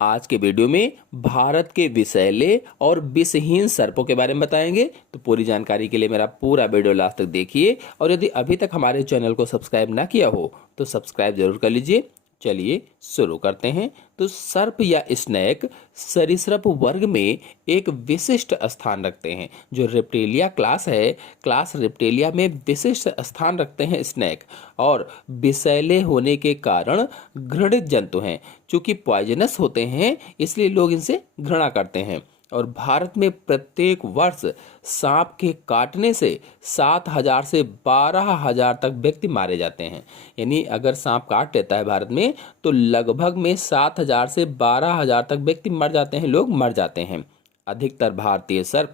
आज के वीडियो में भारत के विषैले और विषहीन सर्पों के बारे में बताएंगे। तो पूरी जानकारी के लिए मेरा पूरा वीडियो लास्ट तक देखिए और यदि अभी तक हमारे चैनल को सब्सक्राइब ना किया हो तो सब्सक्राइब जरूर कर लीजिए। चलिए शुरू करते हैं। तो सर्प या स्नेक सरीसृप वर्ग में एक विशिष्ट स्थान रखते हैं। जो रेप्टिलिया क्लास है, क्लास रेप्टिलिया में विशिष्ट स्थान रखते हैं स्नेक, और विषैले होने के कारण घृणित जंतु हैं। चूंकि पॉइजनस होते हैं इसलिए लोग इनसे घृणा करते हैं। और भारत में प्रत्येक वर्ष सांप के काटने से 7,000 से 12,000 तक व्यक्ति मारे जाते हैं। यानी अगर सांप काट लेता है भारत में तो लगभग में 7,000 से 12,000 तक व्यक्ति मर जाते हैं, लोग मर जाते हैं। अधिकतर भारतीय सर्प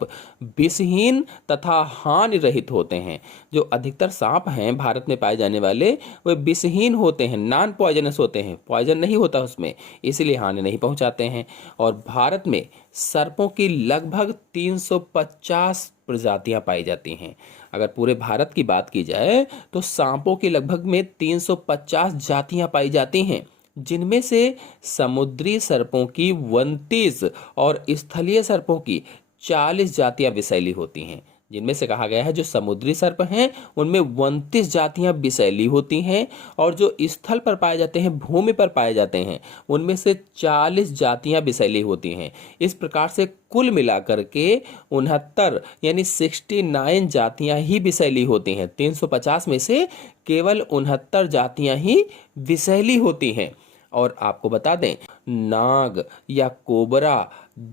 विषहीन तथा हानि रहित होते हैं। जो अधिकतर सांप हैं भारत में पाए जाने वाले वे विषहीन होते हैं, नॉन पॉइजनस होते हैं, पॉइजन नहीं होता उसमें, इसलिए हानि नहीं पहुंचाते हैं। और भारत में सर्पों की लगभग 350 प्रजातियां पाई जाती हैं। अगर पूरे भारत की बात की जाए तो सांपों की लगभग में 350 जातियां पाई जाती हैं, जिनमें से समुद्री सर्पों की 29 और स्थलीय सर्पों की 40 जातियां विषैली होती हैं। जिनमें से कहा गया है जो समुद्री सर्प हैं उनमें 29 जातियां विषैली होती हैं, और जो स्थल पर पाए जाते हैं, भूमि पर पाए जाते हैं, उनमें से 40 जातियां विषैली होती हैं। इस प्रकार से कुल मिलाकर के 69 यानी 69 जातियां ही विषैली होती हैं। 350 में से केवल 69 जातियां ही विषैली होती हैं। और आपको बता दें, नाग या कोबरा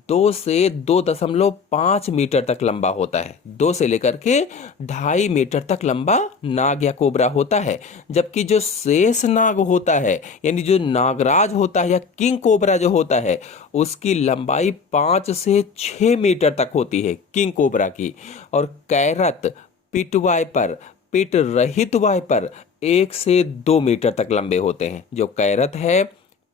2 से 2.5 मीटर तक लंबा होता है। 2 से लेकर के 2.5 मीटर तक लंबा नाग या कोबरा होता है। जबकि जो शेष नाग होता है, यानी जो नागराज होता है या किंग कोबरा जो होता है, उसकी लंबाई 5 से 6 मीटर तक होती है, किंग कोबरा की। और कैरत, पिट वाइपर, पिट रहित वाइपर 1 से 2 मीटर तक लंबे होते हैं। जो कैरत है,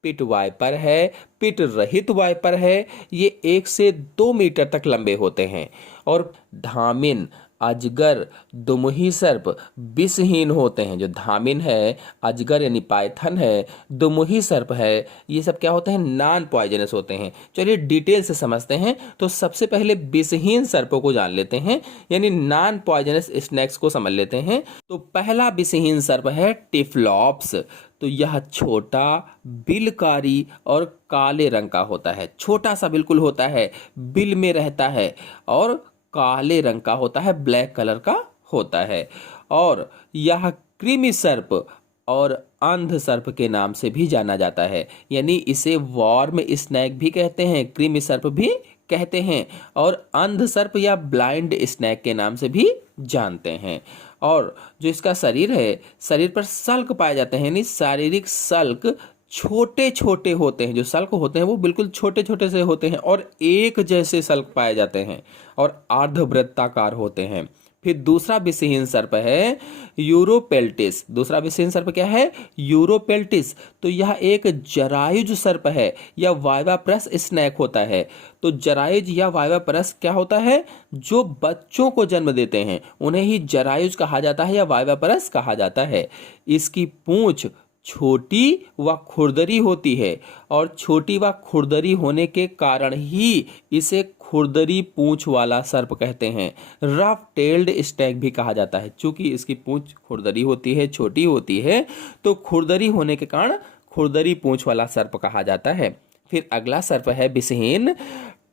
पिट वाइपर है, पिट रहित वाइपर है, ये 1 से 2 मीटर तक लंबे होते हैं। और धामिन, अजगर, दुमुही सर्प विषहीन होते हैं। जो धामिन है, अजगर यानी पाइथन है, दुमुही सर्प है, ये सब क्या होते हैं, नॉन पॉइजनस होते हैं। चलिए डिटेल से समझते हैं। तो सबसे पहले विषहीन सर्पों को जान लेते हैं, यानी नॉन पॉइजनस स्नेक्स को समझ लेते हैं। तो पहला विषहीन सर्प है टिफ्लॉप्स। तो यह छोटा, बिलकारी और काले रंग का होता है। छोटा सा बिल्कुल होता है, बिल में रहता है और काले रंग का होता है, ब्लैक कलर का होता है। और यह कृमि सर्प और अंध सर्प के नाम से भी जाना जाता है। यानी इसे वॉर्म स्नैक भी कहते हैं, कृमि सर्प भी कहते हैं, और अंध सर्प या ब्लाइंड स्नैक के नाम से भी जानते हैं। और जो इसका शरीर है, शरीर पर सल्क पाए जाते हैं, यानी शारीरिक सल्क छोटे छोटे होते हैं। जो सल्क होते हैं वो बिल्कुल छोटे छोटे से होते हैं और एक जैसे सल्क पाए जाते हैं और अर्धवृत्ताकार होते हैं। फिर दूसरा विषहीन सर्प है यूरोपेल्टिस। दूसरा विषहीन सर्प क्या है, यूरोपेल्टिस। तो यह एक जरायुज सर्प है या वाइवाप्रस स्नैक होता है। तो जरायुज या वाइवाप्रस क्या होता है, जो बच्चों को जन्म देते हैं उन्हें ही जरायुज कहा जाता है या वाइवाप्रस कहा जाता है। इसकी पूंछ छोटी व खुरदरी होती है, और छोटी व खुरदरी होने के कारण ही इसे खुरदरी पूंछ वाला सर्प कहते हैं। रफ टेल्ड स्नेक भी कहा जाता है। चूंकि इसकी पूंछ खुरदरी होती है, छोटी होती है, तो खुरदरी होने के कारण खुरदरी पूंछ वाला सर्प कहा जाता है। फिर अगला सर्प है विषहीन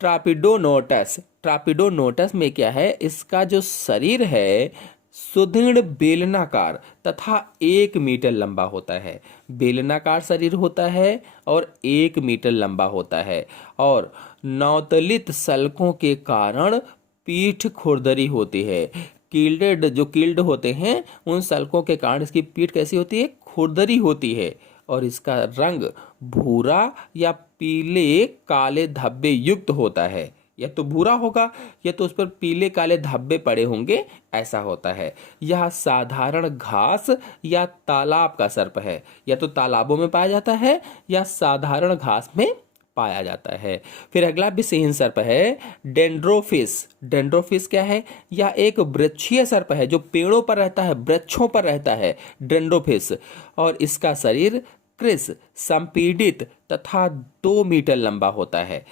ट्रापिडोनोटस। ट्रापिडोनोटस में क्या है, इसका जो शरीर है सुदृढ़ बेलनाकार तथा 1 मीटर लंबा होता है। बेलनाकार शरीर होता है और 1 मीटर लंबा होता है। और नवतलित सल्कों के कारण पीठ खुरदरी होती है। कील्डेड, जो कील्ड होते हैं उन सल्कों के कारण इसकी पीठ कैसी होती है, खुरदरी होती है। और इसका रंग भूरा या पीले काले धब्बे युक्त होता है। या तो भूरा होगा या तो उस पर पीले काले धब्बे पड़े होंगे, ऐसा होता है। यह साधारण घास या तालाब का सर्प है। या तो तालाबों में पाया जाता है या साधारण घास में पाया जाता है। फिर अगला विषहीन सर्प है डेंड्रोफिस। डेंड्रोफिस क्या है, यह एक वृक्षीय सर्प है जो पेड़ों पर रहता है, वृक्षों पर रहता है, डेंड्रोफिस। और इसका शरीर कृस संपीड़ित तथा 2 मीटर लंबा होता है।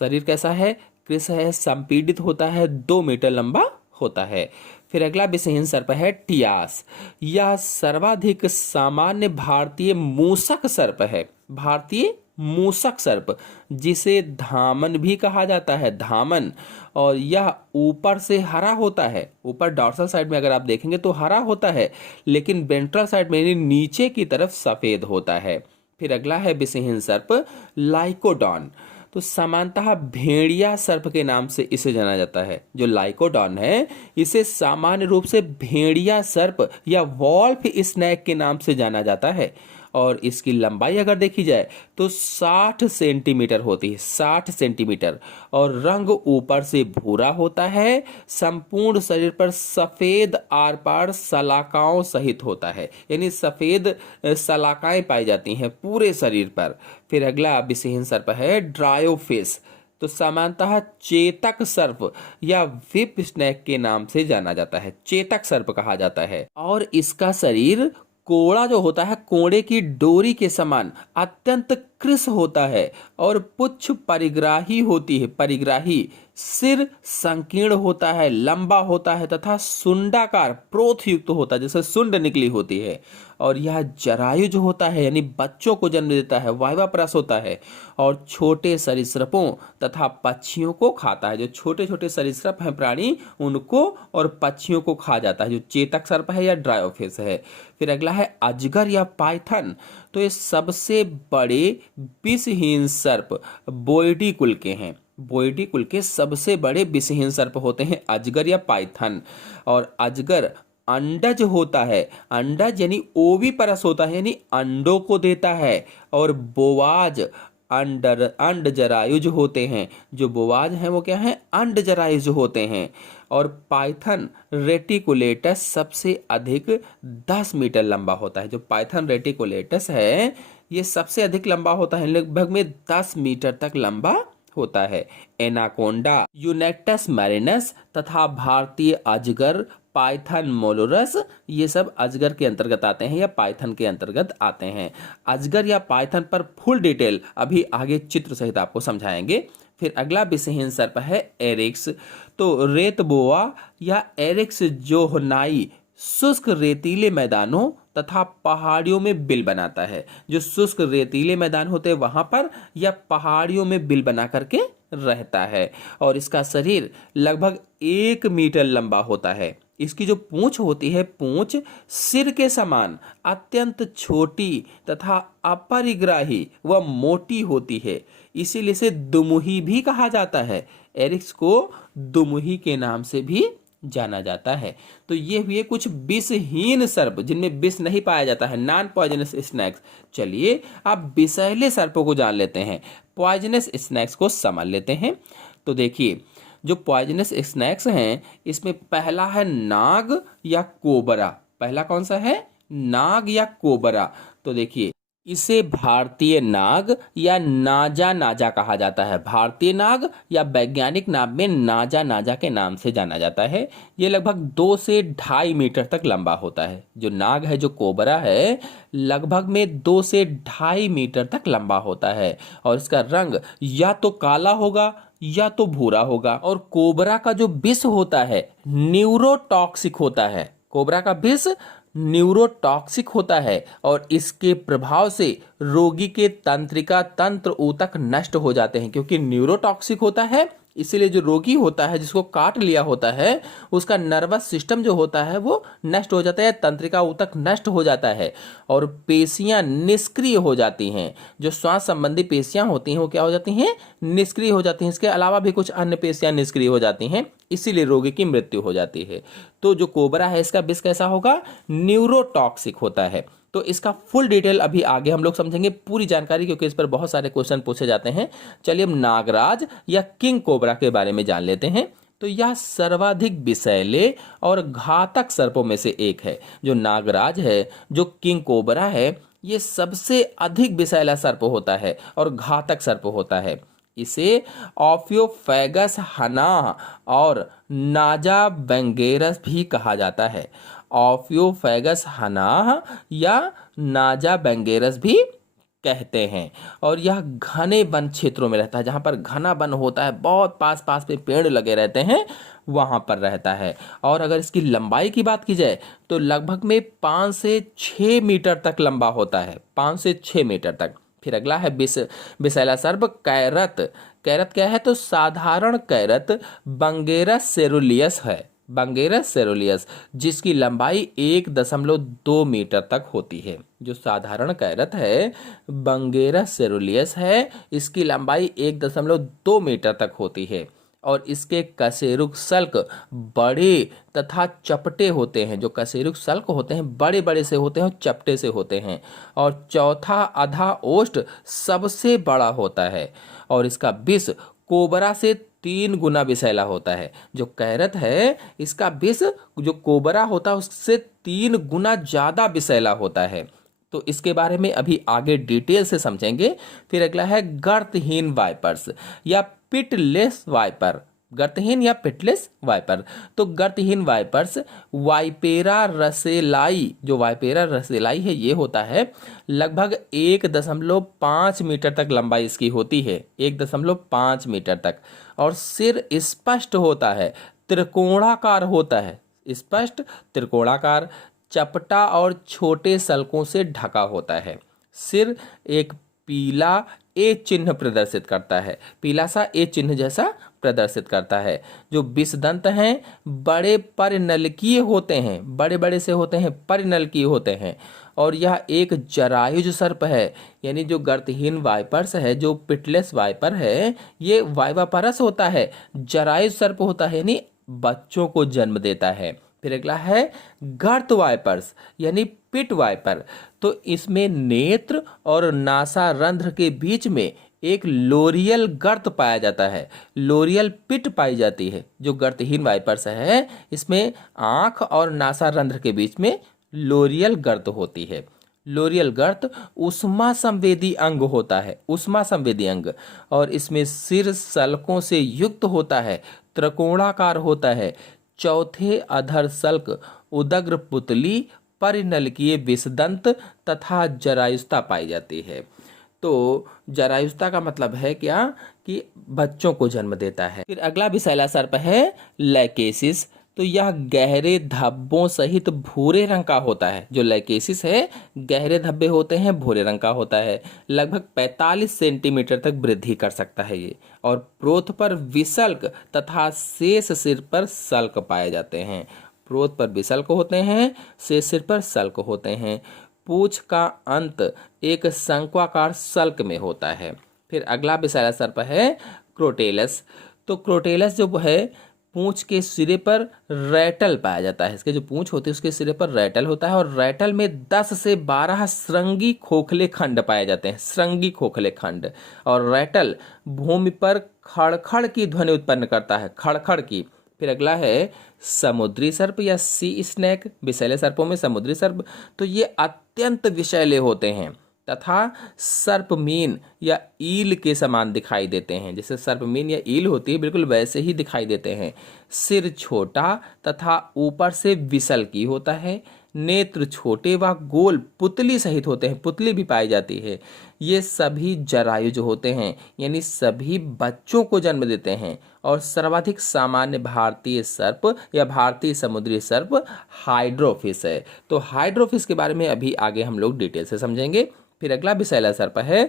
शरीर कैसा है? कृस है, संपीड़ित होता है, 2 मीटर लंबा होता है। फिर अगला विषहीन सर्प है टियास। यह सर्वाधिक सामान्य भारतीय मूसक सर्प है। भारतीय मूसक सर्प, जिसे धामन भी कहा जाता है, धामन। और यह ऊपर से हरा होता है, ऊपर डॉर्सल साइड में अगर आप देखेंगे तो हरा होता है, लेकिन वेंट्रल साइड में यानी नीचे की तरफ सफेद होता है। फिर अगला है विषहीन सर्प लाइकोडॉन। तो सामान्यतः भेड़िया सर्प के नाम से इसे जाना जाता है। जो लाइकोडॉन है इसे सामान्य रूप से भेड़िया सर्प या वॉल्फ स्नैक के नाम से जाना जाता है। और इसकी लंबाई अगर देखी जाए तो 60 सेंटीमीटर होती है, 60 सेंटीमीटर। और रंग ऊपर से भूरा होता है, संपूर्ण शरीर पर सफेद आर पार सलाकाओं सहित होता है, यानी सफेद सलाकाएं पाई जाती हैं पूरे शरीर पर। फिर अगला विषहीन सर्प है ड्रायोफिस। तो सामान्यतः चेतक सर्प या विप स्नैक के नाम से जाना जाता है, चेतक सर्प कहा जाता है। और इसका शरीर कोड़ा जो होता है, कोड़े की डोरी के समान अत्यंत कृश होता है और पुच्छ परिग्राही होती है, परिग्राही। सिर संकीर्ण होता है, लंबा होता है तथा सुंडाकार प्रोथ युक्त होता है, जैसे सुंड निकली होती है। और यह जरायु जो होता है यानी बच्चों को जन्म देता है, वाइवाप्रस होता है। और छोटे सरीसृपों तथा पक्षियों को खाता है। जो छोटे छोटे सरीसृप हैं प्राणी, उनको और पक्षियों को खा जाता है, जो चेतक सर्प है या ड्रायोफिस है। फिर अगला है अजगर या पाइथन। तो ये सबसे बड़े विषहीन सर्प बोइडी कुल के हैं। बोइडी कुल के सबसे बड़े विषहीन सर्प होते हैं अजगर या पाइथन। और अजगर अंडज होता है, अंडज यानी ओविपरस होता है, यानी अंडों को देता है। और बोवाज अंड जरायुज होते हैं। जो बोवाज हैं वो क्या है? अंड जरायुज होते हैं। और पाइथन रेटिकुलेटस सबसे अधिक 10 मीटर लंबा होता है। जो पाइथन रेटिकुलेटस है ये सबसे अधिक लंबा होता है, लगभग में 10 मीटर तक लंबा होता है। एनाकोंडा, यूनेक्टस मैरिनस तथा भारतीय अजगर, पाइथन मोलुरस, ये सब अजगर के अंतर्गत आते हैं या पाइथन के अंतर्गत आते हैं। अजगर या पाइथन पर फुल डिटेल अभी आगे चित्र सहित आपको समझाएंगे। फिर अगला विषहीन सर्प है एरिक्स। तो रेतबोआ या एरिक्स जोहनाई शुष्क रेतीले मैदानों तथा पहाड़ियों में बिल बनाता है। जो शुष्क रेतीले मैदान होते हैं वहां पर या पहाड़ियों में बिल बना करके रहता है। और इसका शरीर लगभग 1 मीटर लंबा होता है। इसकी जो पूंछ होती है, पूंछ सिर के समान अत्यंत छोटी तथा अपरिग्राही व मोटी होती है, इसीलिए इसे दुमुही भी कहा जाता है। एरिक्स को दुमुही के नाम से भी जाना जाता है। तो ये हुए कुछ विषहीन सर्प जिनमें विष नहीं पाया जाता है, नॉन पॉइजनस स्नैक्स। चलिए अब विषैले सर्पों को जान लेते हैं, पॉइजनस स्नैक्स को समझ लेते हैं। तो देखिए जो पॉइजनस स्नैक्स हैं इसमें पहला है नाग या कोबरा। पहला कौन सा है? नाग या कोबरा। तो देखिए इसे भारतीय नाग या नाजा नाजा कहा जाता है। भारतीय नाग या वैज्ञानिक नाम में नाजा नाजा के नाम से जाना जाता है। ये लगभग 2 से 2.5 मीटर तक लंबा होता है। जो नाग है, जो कोबरा है, लगभग में 2 से 2.5 मीटर तक लंबा होता है। और इसका रंग या तो काला होगा या तो भूरा होगा। और कोबरा का जो विष होता है न्यूरोटॉक्सिक होता है। कोबरा का विष न्यूरोटॉक्सिक होता है और इसके प्रभाव से रोगी के तंत्रिका तंत्र ऊतक नष्ट हो जाते हैं। क्योंकि न्यूरोटॉक्सिक होता है इसीलिए जो रोगी होता है, जिसको काट लिया होता है, उसका नर्वस सिस्टम जो होता है वो नष्ट हो जाता है, तंत्रिका ऊतक नष्ट हो जाता है और पेशियां निष्क्रिय हो जाती हैं। जो श्वास संबंधी पेशियां होती हैं वो क्या हो जाती हैं? निष्क्रिय हो जाती हैं। इसके अलावा भी कुछ अन्य पेशियां निष्क्रिय हो जाती हैं, इसीलिए रोगी की मृत्यु हो जाती है। तो जो कोबरा है इसका विष कैसा होगा? न्यूरोटॉक्सिक होता है। तो इसका फुल डिटेल अभी आगे हम लोग समझेंगे, पूरी जानकारी, क्योंकि इस पर बहुत सारे क्वेश्चन पूछे जाते हैं। चलिए हम नागराज या किंग कोबरा के बारे में जान लेते हैं। तो यह सर्वाधिक विषैले और घातक सर्पों में से एक है। जो नागराज है, जो किंग कोबरा है, ये सबसे अधिक विषैला सर्प होता है और घातक सर्प होता है। इसे ऑफियोफैगस हना और नाजा बेंगेरस भी कहा जाता है। ऑफियोफैगस हना या नाजा बेंगेरस भी कहते हैं। और यह घने वन क्षेत्रों में रहता है, जहाँ पर घना वन होता है, बहुत पास पास में पेड़ लगे रहते हैं, वहाँ पर रहता है। और अगर इसकी लंबाई की बात की जाए तो लगभग में 5 से 6 मीटर तक लंबा होता है, 5 से 6 मीटर तक। फिर अगला है विसैला सर्प कैरत। कैरत क्या है? तो साधारण कैरत बंगेरस सेरुलियस है, बंगेरस सेरुलियस, जिसकी लंबाई 1.2 मीटर तक होती है। जो साधारण कैरत है बंगेरस सेरुलियस है, इसकी लंबाई 1.2 मीटर तक होती है। और इसके कशेरुक सल्क बड़े तथा चपटे होते हैं। जो कशेरुक सल्क होते हैं बड़े बड़े से होते हैं और चपटे से होते हैं। और चौथा आधा ओष्ठ सबसे बड़ा होता है। और इसका विष कोबरा से 3 गुना विषैला होता है। जो कैरत है इसका विष जो कोबरा होता है उससे 3 गुना ज्यादा विषैला होता है। तो इसके बारे में अभी आगे डिटेल से समझेंगे। फिर अगला है गर्तहीन वाइपर्स या पिटलेस वाइपर। गर्तहीन या पिटलेस वाइपर। तो गर्तहीन वाइपर्स वाइपेरा रसेलाई, जो वाइपेरा रसेलाई है ये होता है, लगभग 1.5 मीटर तक लंबाई इसकी होती है, 1.5 मीटर तक। और सिर स्पष्ट होता है, त्रिकोणाकार होता है, स्पष्ट त्रिकोणाकार, चपटा और छोटे सल्कों से ढका होता है। सिर एक पीला ए चिन्ह प्रदर्शित करता है, पीला सा ए चिन्ह जैसा प्रदर्शित करता है। जो विषदंत हैं बड़े परिनलकीय होते हैं, बड़े बड़े से होते हैं, परिनलकीय होते हैं। और यह एक जरायुज सर्प है, यानी जो गर्तहीन वाइपर्स है, जो पिटलेस वाइपर है, ये वाइवापरस होता है, जरायुज सर्प होता है, यानी बच्चों को जन्म देता है। फिर अगला है गर्त वाइपर्स यानी पिट वाइपर। तो इसमें नेत्र और नासा रंध्र के बीच में एक लोरियल गर्त पाया जाता है, लोरियल पिट पाई जाती है। जो गर्तहीन वाइपर्स है इसमें आंख और नासा रंध्र के बीच में लोरियल गर्त होती है। लोरियल गर्त उष्मा संवेदी अंग होता है, उष्मा संवेदी अंग। और इसमें सिर सल्कों से युक्त होता है, त्रिकोणाकार होता है। चौथे अधर सल्क उदग्र पुतली परिनलकीय विषदंत तथा जरायुस्ता पाई जाती है। तो जरायुस्ता का मतलब है क्या कि बच्चों को जन्म देता है। फिर अगला विषैला सर्प है लैकेसिस। तो यह गहरे धब्बों सहित भूरे रंग का होता है। जो लैकेसिस है गहरे धब्बे होते हैं, भूरे रंग का होता है। लगभग 45 सेंटीमीटर तक वृद्धि कर सकता है ये। और प्रोथ पर विसल्क तथा शेष सिर पर सल्क पाए जाते हैं। प्रोथ पर विसल्क होते हैं, शेष सिर पर सल्क होते हैं। पूंछ का अंत एक शंक्वाकार सल्क में होता है। फिर अगला विषैला सर्प है क्रोटेलस। तो क्रोटेलस जो है पूंछ के सिरे पर रैटल पाया जाता है। इसके जो पूंछ होती है उसके सिरे पर रैटल होता है। और रैटल में 10 से 12 श्रृंगी खोखले खंड पाए जाते हैं, श्रृंगी खोखले खंड। और रैटल भूमि पर खड़खड़ की ध्वनि उत्पन्न करता है, खड़खड़ की। फिर अगला है समुद्री सर्प या सी स्नेक। विषैले सर्पों में समुद्री सर्प, तो ये अत्यंत विषैले होते हैं तथा सर्पमीन या ईल के समान दिखाई देते हैं। जैसे सर्पमीन या ईल होती है बिल्कुल वैसे ही दिखाई देते हैं। सिर छोटा तथा ऊपर से विसल की होता है। नेत्र छोटे व गोल पुतली सहित होते हैं, पुतली भी पाई जाती है। ये सभी जरायुज होते हैं, यानी सभी बच्चों को जन्म देते हैं। और सर्वाधिक सामान्य भारतीय सर्प या भारतीय समुद्री सर्प हाइड्रोफिस है। तो हाइड्रोफिस के बारे में अभी आगे हम लोग डिटेल से समझेंगे। फिर अगला विषैला सर्प है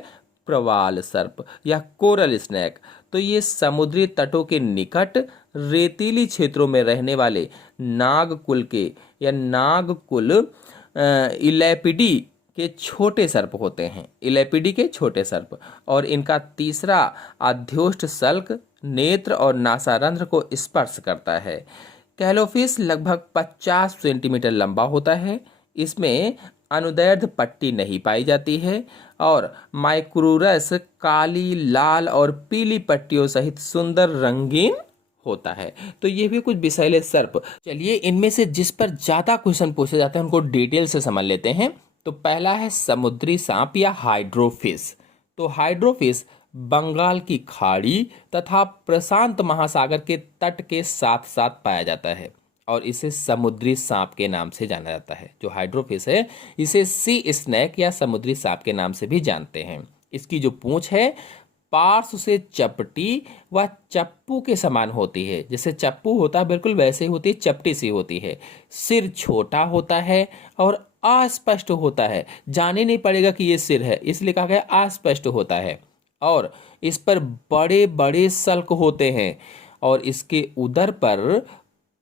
प्रवाल सर्प या कोरल स्नेक। तो ये समुद्री तटों के निकट रेतीली क्षेत्रों में रहने वाले नागकुल के या नागकुल इलेपिडी के छोटे सर्प होते हैं, इलेपिडी के छोटे सर्प। और इनका तीसरा अध्योष्ठ सल्क नेत्र और नासारंध्र को स्पर्श करता है। कैलोफिस लगभग 50 सेंटीमीटर लंबा होता है। इसमें अनुदैर्ध्य पट्टी नहीं पाई जाती है। और माइक्रोरस काली, लाल और पीली पट्टियों सहित सुंदर रंगीन होता है। तो ये भी कुछ विषैले सर्प। चलिए इनमें से जिस पर ज्यादा क्वेश्चन पूछे जाते हैं उनको डिटेल से समझ लेते हैं। तो पहला है समुद्री सांप या हाइड्रोफिस। तो हाइड्रोफिस बंगाल की खाड़ी तथा प्रशांत महासागर के तट के साथ साथ पाया जाता है। और इसे समुद्री सांप के नाम से जाना जाता है। जो हाइड्रोफिश है इसे सी स्नैक या समुद्री सांप के नाम से भी जानते हैं। इसकी जो पूंछ है पार्श्व से चपटी व चप्पू के समान होती है। जैसे चप्पू होता है बिल्कुल वैसे ही होती है, चपटी सी होती है। सिर छोटा होता है और अस्पष्ट होता है, जाने नहीं पड़ेगा कि ये सिर है, इसलिए कहा गया अस्पष्ट होता है। और इस पर बड़े बड़े सल्क होते हैं और इसके उदर पर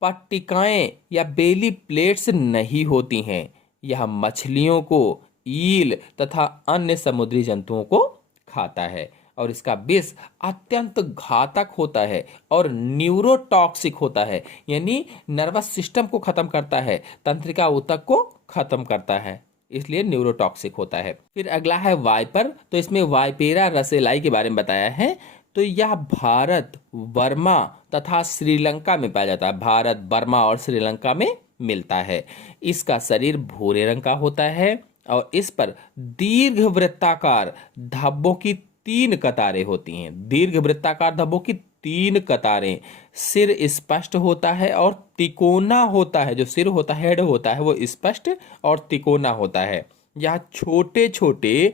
पट्टिकाएं या बेली प्लेट्स नहीं होती हैं। यह मछलियों को, ईल तथा अन्य समुद्री जंतुओं को खाता है और इसका विष अत्यंत घातक होता है और न्यूरोटॉक्सिक होता है, यानी नर्वस सिस्टम को खत्म करता है, तंत्रिका ऊतक को खत्म करता है, इसलिए न्यूरोटॉक्सिक होता है। फिर अगला है वाइपर। तो इसमें वाइपेरा रसेलाई के बारे में बताया है। तो यह भारत, बर्मा तथा श्रीलंका में पाया जाता है। भारत, बर्मा और श्रीलंका में मिलता है। इसका शरीर भूरे रंग का होता है और इस पर दीर्घ वृत्ताकार धब्बों की 3 कतारें होती हैं। दीर्घ वृत्ताकार धब्बों की 3 कतारें। सिर स्पष्ट होता है और तिकोना होता है। जो सिर होता है, हेड होता है, वो स्पष्ट और तिकोना होता है। यह छोटे छोटे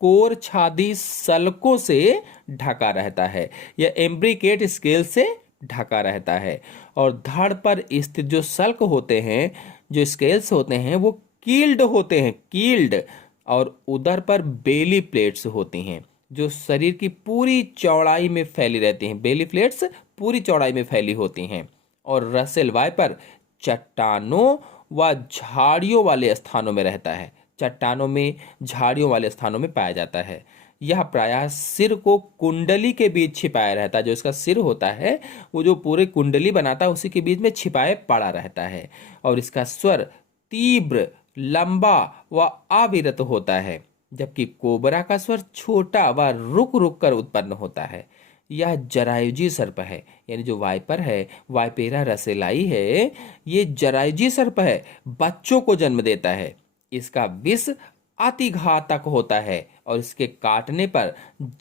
कोर छादी सल्कों से ढका रहता है। यह एम्ब्रिकेट स्केल से ढका रहता है और धड़ पर स्थित जो सल्क होते हैं, जो स्केल्स होते हैं, वो कील्ड होते हैं, कील्ड। और उदर पर बेली प्लेट्स होती हैं जो शरीर की पूरी चौड़ाई में फैली रहती हैं। बेली प्लेट्स पूरी चौड़ाई में फैली होती हैं। और रसेल वाइपर चट्टानों व झाड़ियों वाले स्थानों में रहता है। चट्टानों में, झाड़ियों वाले स्थानों में पाया जाता है। यह प्रायः सिर को कुंडली के बीच छिपाया रहता है। जो इसका सिर होता है वो जो पूरे कुंडली बनाता है उसी के बीच में छिपाए पड़ा रहता है। और इसका स्वर तीव्र, लंबा व अविरत होता है, जबकि कोबरा का स्वर छोटा व रुक रुक कर उत्पन्न होता है। यह जरायुजी सर्प है, यानी जो वाइपर है, वाइपेरा रसेलाई है, ये जरायुजी सर्प है, बच्चों को जन्म देता है। इसका विष अति घातक होता है और इसके काटने पर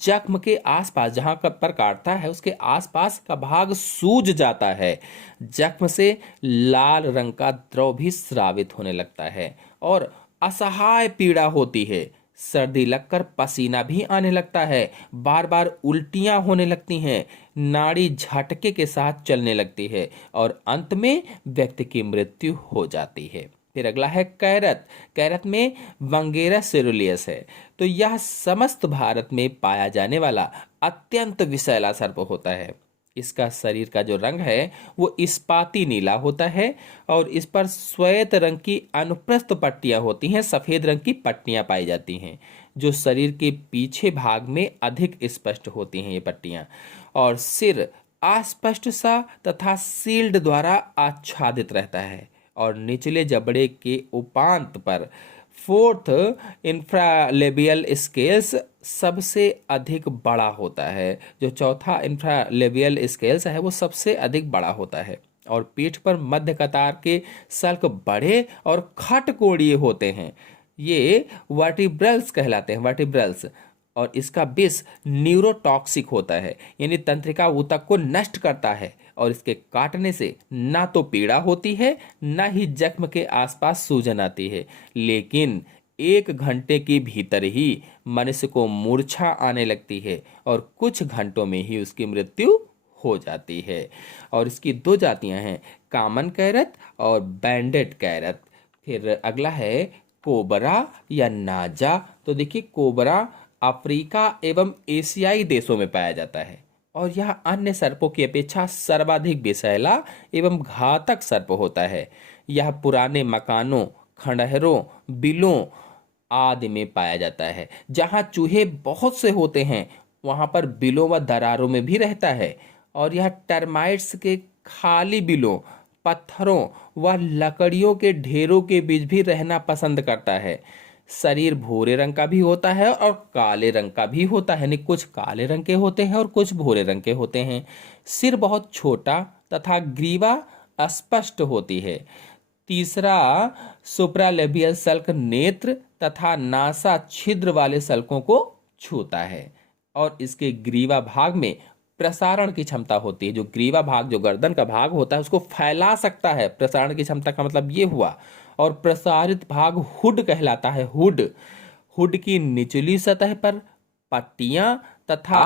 जख्म के आसपास, जहां पर काटता है उसके आसपास का भाग सूज जाता है। जख्म से लाल रंग का द्रव भी स्रावित होने लगता है और असहाय पीड़ा होती है। सर्दी लगकर पसीना भी आने लगता है। बार बार उल्टियां होने लगती हैं। नाड़ी झटके के साथ चलने लगती है और अंत में व्यक्ति की मृत्यु हो जाती है। फिर अगला है कैरत। कैरत में वंगेरा सेरुलियस है। तो यह समस्त भारत में पाया जाने वाला अत्यंत विषैला सर्प होता है। इसका शरीर का जो रंग है वो इस्पाती नीला होता है और इस पर श्वेत रंग की अनुप्रस्थ पट्टियां होती हैं, सफेद रंग की पट्टियां पाई जाती हैं, जो शरीर के पीछे भाग में अधिक स्पष्ट होती हैं ये पट्टियां। और सिर अस्पष्ट सा तथा सील्ड द्वारा आच्छादित रहता है और निचले जबड़े के उपांत पर 4th इंफ्रालेबियल स्केल्स सबसे अधिक बड़ा होता है। जो 4था इंफ्रालेबियल स्केल्स है वो सबसे अधिक बड़ा होता है। और पीठ पर मध्य कतार के सल्क बड़े और खटकोणीय होते हैं। ये वर्टिब्रल्स कहलाते हैं, वर्टिब्रल्स। और इसका विष न्यूरोटॉक्सिक होता है, यानी तंत्रिका ऊतक को नष्ट करता है। और इसके काटने से ना तो पीड़ा होती है, ना ही जख्म के आसपास सूजन आती है, लेकिन 1 घंटे के भीतर ही मनुष्य को मूर्छा आने लगती है और कुछ घंटों में ही उसकी मृत्यु हो जाती है। और इसकी 2 जातियां हैं, कॉमन कैरत और बैंडेड कैरत। फिर अगला है कोबरा या नाजा। तो देखिए, कोबरा अफ्रीका एवं एशियाई देशों में पाया जाता है और यह अन्य सर्पों की अपेक्षा सर्वाधिक विषैला एवं घातक सर्प होता है। यह पुराने मकानों, खंडहरों, बिलों आदि में पाया जाता है। जहां चूहे बहुत से होते हैं वहां पर बिलों व दरारों में भी रहता है। और यह टर्माइट्स के खाली बिलों, पत्थरों व लकड़ियों के ढेरों के बीच भी रहना पसंद करता है। शरीर भूरे रंग का भी होता है और काले रंग का भी होता है, यानी कुछ काले रंग के होते हैं और कुछ भूरे रंग के होते हैं। सिर बहुत छोटा तथा ग्रीवा अस्पष्ट होती है। तीसरा सुप्रालेबियल सल्क नेत्र तथा नासा छिद्र वाले सल्कों को छूता है और इसके ग्रीवा भाग में प्रसारण की क्षमता होती है। जो ग्रीवा भाग, जो गर्दन का भाग होता है, उसको फैला सकता है। प्रसारण की क्षमता का मतलब ये हुआ। और प्रसारित भाग हुड कहलाता है। हुड, हुड की निचली सतह पर पट्टियां तथा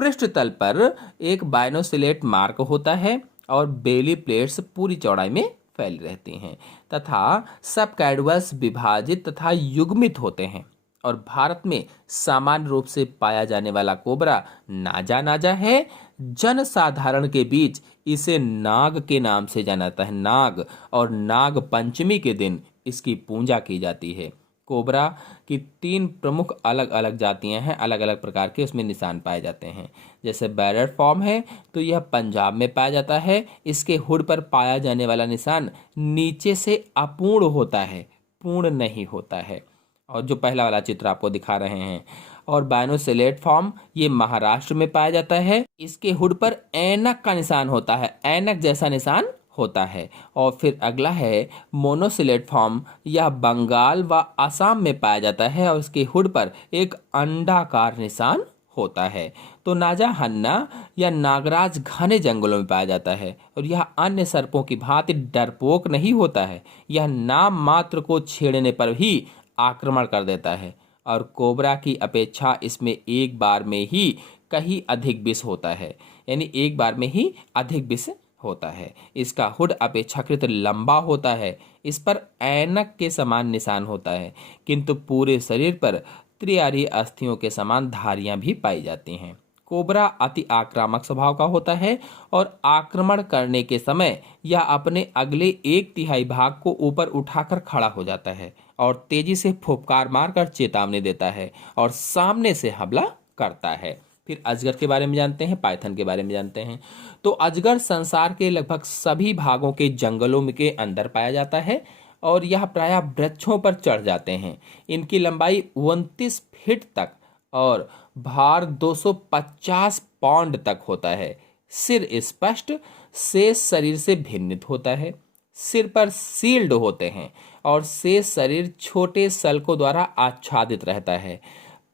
पृष्ठतल पर एक बाइनोसिलेट मार्क होता है और बेली प्लेट्स पूरी चौड़ाई में फैली रहती हैं तथा सब कैडवस विभाजित तथा युग्मित होते हैं। और भारत में सामान्य रूप से पाया जाने वाला कोबरा नाजा नाजा है। जनसाधारण के बीच इसे नाग के नाम से जाना जाता है, नाग। और नाग पंचमी के दिन इसकी पूजा की जाती है। कोबरा की 3 प्रमुख अलग अलग जातियां हैं, अलग अलग प्रकार के उसमें निशान पाए जाते हैं। जैसे बैरर फॉर्म है तो यह पंजाब में पाया जाता है। इसके हुड पर पाया जाने वाला निशान नीचे से अपूर्ण होता है, पूर्ण नहीं होता है। और जो पहला वाला चित्र आपको दिखा रहे हैं। और बाइनोसिलेट फॉर्म ये महाराष्ट्र में पाया जाता है। इसके हुड पर ऐनक का निशान होता है, ऐनक जैसा निशान होता है। और फिर अगला है मोनोसिलेट फॉर्म, यह बंगाल व असम में पाया जाता है और इसके हुड पर एक अंडाकार निशान होता है। तो नाजा हन्ना या नागराज घने जंगलों में पाया जाता है और यह अन्य सर्पों की भांति डरपोक नहीं होता है। यह नाम मात्र को छेड़ने पर ही आक्रमण कर देता है और कोबरा की अपेक्षा इसमें एक बार में ही कहीं अधिक विष होता है, यानी एक बार में ही अधिक विष होता है। इसका हुड अपेक्षाकृत लंबा होता है। इस पर ऐनक के समान निशान होता है, किंतु पूरे शरीर पर त्रिआरी अस्थियों के समान धारियां भी पाई जाती हैं। कोबरा अति आक्रामक स्वभाव का होता है और आक्रमण करने के समय यह अपने अगले 1/3 भाग को ऊपर उठाकर खड़ा हो जाता है और तेजी से फुफकार मारकर चेतावनी देता है और सामने से हमला करता है। फिर अजगर के बारे में जानते हैं, पाइथन के बारे में जानते हैं। तो अजगर संसार के लगभग सभी भागों के जंगलों में के अंदर पाया जाता है और यह प्रायः वृक्षों पर चढ़ जाते हैं। इनकी लंबाई 29 फीट तक और भार 250 पाउंड तक होता है। सिर स्पष्ट शेष शरीर से भिन्नित होता है। सिर पर सील्ड होते हैं और शेष शरीर छोटे सल्कों द्वारा आच्छादित रहता है।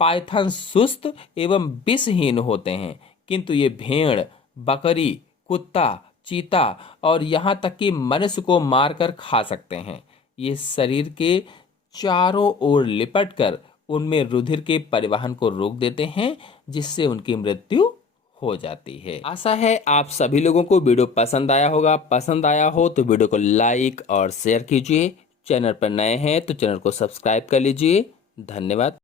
पाइथन सुस्त एवं विषहीन होते हैं, किंतु ये भेड़, बकरी, कुत्ता, चीता और यहाँ तक कि मनुष्य को मारकर खा सकते हैं। ये शरीर के चारों ओर लिपटकर उनमें रुधिर के परिवहन को रोक देते हैं, जिससे उनकी मृत्यु हो जाती है। आशा है आप सभी लोगों को वीडियो पसंद आया होगा। पसंद आया हो तो वीडियो को लाइक और शेयर कीजिए। चैनल पर नए हैं तो चैनल को सब्सक्राइब कर लीजिए। धन्यवाद।